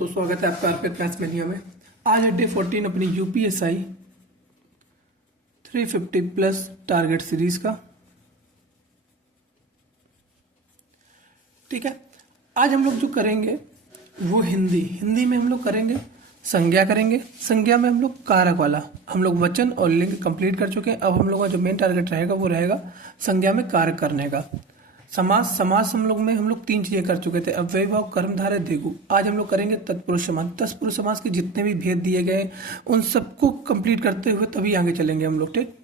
दोस्तों, स्वागत है आपका अर्पित मैथ्स मैनिया में। आज है डे 14 अपनी यूपीएसआई 350 प्लस टारगेट सीरीज का। ठीक है, आज हम लोग जो करेंगे वो हिंदी में हम लोग करेंगे संज्ञा करेंगे। संज्ञा में हम लोग कारक वाला, हम लोग वचन और लिंग कंप्लीट कर चुके हैं। अब हम लोग का जो मेन टारगेट रहेगा वो रहेगा संज्ञा में कारक करने का। समास हम लोग तीन चीजें कर चुके थे, अव्ययी भाव, कर्मधारय, द्विगु। आज हम लोग करेंगे तत्पुरुष समास। तत्पुरुष समास के जितने भी भेद दिए गए उन सबको कंप्लीट करते हुए तभी आगे चलेंगे हम लोग। ठीक,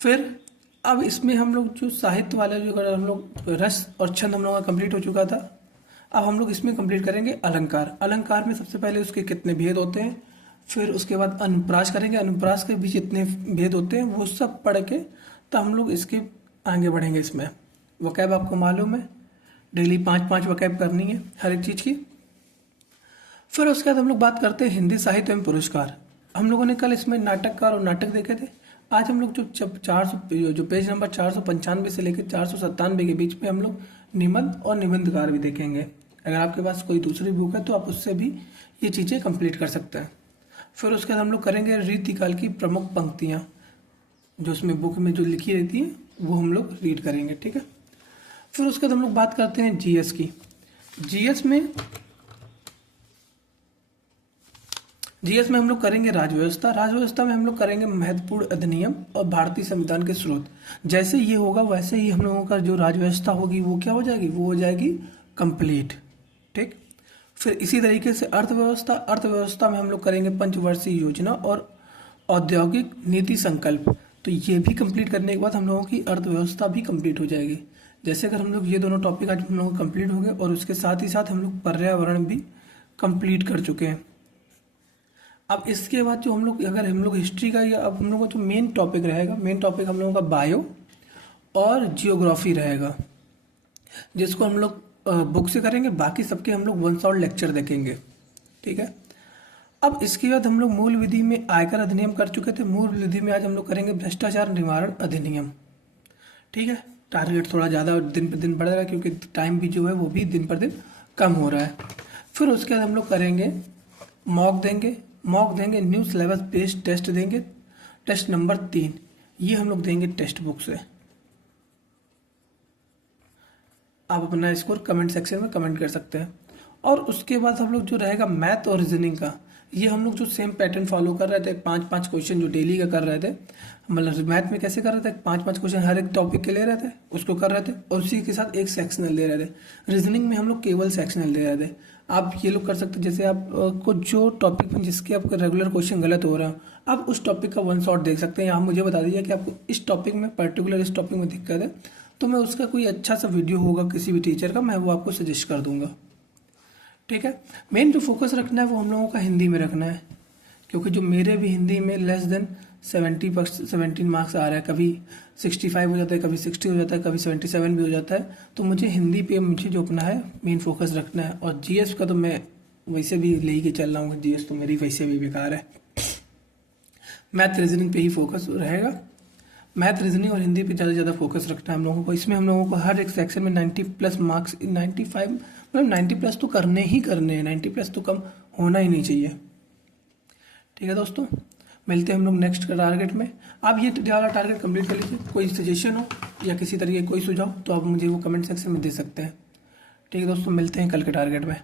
फिर अब इसमें हम लोग जो साहित्य वाला जो हम लोग रस और छंद हम लोग का कंप्लीट हो चुका था। अब हम लोग इसमें कंप्लीट करेंगे अलंकार। अलंकार में सबसे पहले उसके कितने भेद होते हैं, फिर उसके बाद अनुप्रास करेंगे। अनुप्रास के भी जितने भेद होते हैं वो सब पढ़ के तो हम लोग इसके आगे बढ़ेंगे। इसमें वकैब आपको मालूम है, डेली 5-5 वकैब करनी है हर एक चीज़ की। फिर उसके बाद हम लोग बात करते हैं हिंदी साहित्य एवं पुरस्कार। हम लोगों ने कल इसमें नाटककार और नाटक देखे थे। आज हम लोग जो पेज नंबर 495 से लेकर 497 के बीच में हम लोग निबंध और निबंधकार भी देखेंगे। अगर आपके पास कोई दूसरी बुक है तो आप उससे भी ये चीज़ें कंप्लीट कर सकते हैं। फिर उसके बाद हम लोग करेंगे रीतिकाल की प्रमुख पंक्तियाँ, जो उसमें बुक में जो लिखी रहती है वो हम लोग रीड करेंगे। ठीक है, फिर उसके बाद हम लोग बात करते हैं जीएस की। जीएस में हम लोग करेंगे राजव्यवस्था। राजव्यवस्था में हम लोग करेंगे महत्वपूर्ण अधिनियम और भारतीय संविधान के स्रोत। जैसे ये होगा वैसे ही हम लोगों का जो राजव्यवस्था होगी वो क्या हो जाएगी, वो हो जाएगी कंप्लीट। ठीक, फिर इसी तरीके से अर्थव्यवस्था। अर्थव्यवस्था में हम लोग करेंगे पंचवर्षीय योजना और औद्योगिक नीति संकल्प। तो ये भी कंप्लीट करने के बाद हम लोगों की अर्थव्यवस्था भी कंप्लीट हो जाएगी। जैसे अगर हम लोग ये दोनों टॉपिक आज हम लोग कंप्लीट हो गए और उसके साथ ही साथ हम लोग पर्यावरण भी कंप्लीट कर चुके हैं। अब इसके बाद जो हम लोग अगर हम लोग हिस्ट्री का, या अब हम लोगों का जो मेन टॉपिक रहेगा, मेन टॉपिक हम लोगों का बायो और जियोग्राफी रहेगा, जिसको हम लोग बुक से करेंगे। बाकी सबके हम लोग 1 शॉट लेक्चर देखेंगे। ठीक है, अब इसके बाद हम लोग मूल विधि में आयकर अधिनियम कर चुके थे। मूल विधि में आज हम लोग करेंगे भ्रष्टाचार निवारण अधिनियम। ठीक है, टारगेट थोड़ा ज़्यादा दिन पर दिन बढ़ रहा है क्योंकि टाइम भी जो है वो भी दिन पर दिन कम हो रहा है। फिर उसके बाद हम लोग करेंगे मॉक देंगे न्यू सिलेबस बेस्ड टेस्ट देंगे। टेस्ट नंबर 3 ये हम लोग देंगे टेक्स्ट बुक से। आप अपना स्कोर कमेंट सेक्शन में कमेंट कर सकते हैं। और उसके बाद हम लोग जो रहेगा मैथ और रीजनिंग का, ये हम लोग जो सेम पैटर्न फॉलो कर रहे थे, 5-5 क्वेश्चन जो डेली का कर रहे थे। मतलब मैथ में कैसे कर रहे थे, 5-5 क्वेश्चन हर एक टॉपिक के ले रहे थे, उसको कर रहे थे और उसी के साथ एक सेक्शनल दे रहे थे। रीजनिंग में हम लोग केवल सेक्शनल दे रहे थे। आप ये लोग कर सकते हैं, जैसे आप को जो टॉपिक में जिसके आपके रेगुलर क्वेश्चन गलत हो रहा है, आप उस टॉपिक का 1 शॉट देख सकते हैं। आप मुझे बता दीजिए कि आपको इस टॉपिक में पर्टिकुलर इस टॉपिक में दिक्कत है, तो मैं उसका कोई अच्छा सा वीडियो होगा किसी भी टीचर का, मैं वो आपको सजेस्ट कर दूंगा। ठीक है, मेन जो फोकस रखना है वो हम लोगों का हिंदी में रखना है, क्योंकि जो मेरे भी हिंदी में लेस देन 17 मार्क्स आ रहा है। कभी 65 हो जाता है, कभी 60 हो जाता है, कभी 77 भी हो जाता है। तो मुझे हिंदी पे मुझे जो अपना है मेन फोकस रखना है। और जीएस का तो मैं वैसे भी ले के चल रहा हूँ, जीएस तो मेरी वैसे भी बेकार है। मैथ रीजनिंग पे ही फोकस रहेगा। मैथ रीजनिंग और हिंदी पे ज़्यादा फोकस रखना है हम लोगों को। इसमें हम लोगों को हर एक सेक्शन में 90 प्लस मार्क्स, 95 मतलब 90 प्लस तो करने ही करने हैं। 90 प्लस तो कम होना ही नहीं चाहिए। ठीक है दोस्तों, मिलते हैं हम लोग नेक्स्ट टारगेट में। आप ये ज़्यादा टारगेट कंप्लीट कर लीजिए। कोई सजेशन हो या किसी तरीके कोई सुझाव तो आप मुझे वो कमेंट सेक्शन में दे सकते हैं। ठीक है दोस्तों, मिलते हैं कल के टारगेट में।